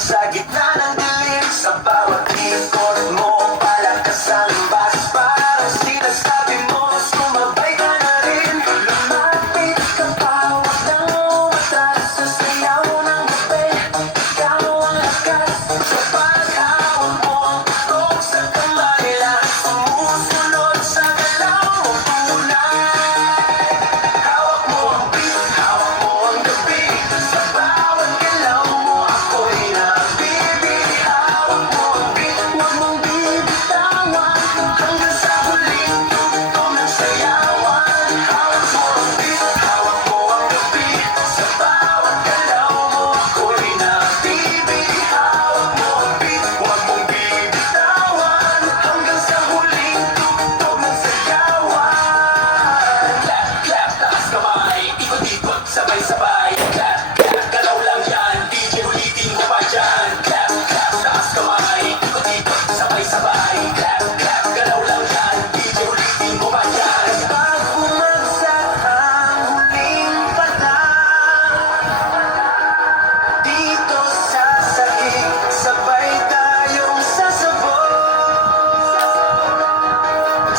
Sa gitna ng dilim, sa bawat ikot mo, palakas ang bas. Parang sinasabi mo, sumabay ka na rin. Lumapit ka pa, huwag nang umatras. Sa sayaw ng gabi, ikaw ang lakas. Sa paghawak mo ang putok sa kamay, lahat sumusunod sa galaw mo tunay. Hawak mo ang beat, hawak mo ang gabi. Sa bawat galaw mo, ako'y sabay-sabay, clap, clap, galaw lang yan, DJ ulitin mo pa dyan. Clap, clap, taas kamay, ikot-ikot, sabay-sabay, clap, clap, galaw lang yan, DJ ulitin mo pa dyan. Pag bumagsak ang huling patang, dito sa sahig, sabay tayong sasabog.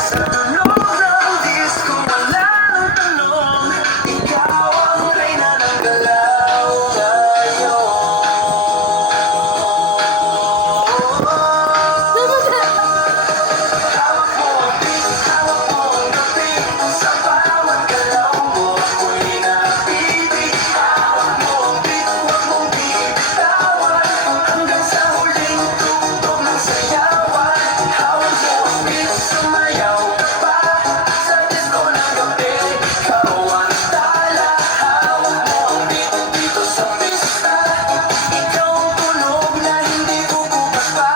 Sa tunog ng disco, wala nang tanong, ikaw ang reyna ng galaw ngayon. Hawak mo ang beat, hawak mo ang gabi. Sa bawat galaw mo, ako'y napipig. Hawak mo ang beat, huwag mong bibitawan, hanggang sa huling tugtog ng sayawan. Hawak mo ang beat, sumayaw ka pa. Sa disco ng gabi, ikaw ang tala. Hawak mo ang beat dito sa pista. Ikaw ang tunog na hindi bubukas pa.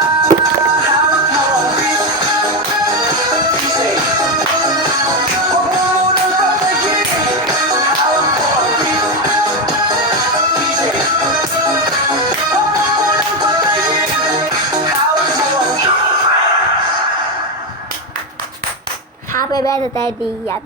Hawak mo ang beat, DJ. Huwag mo munang patayin. Hawak mo ang beat, DJ. Huwag mo munang patayin. Hawak mo ang beat. Happy birthday, Daddy. Happy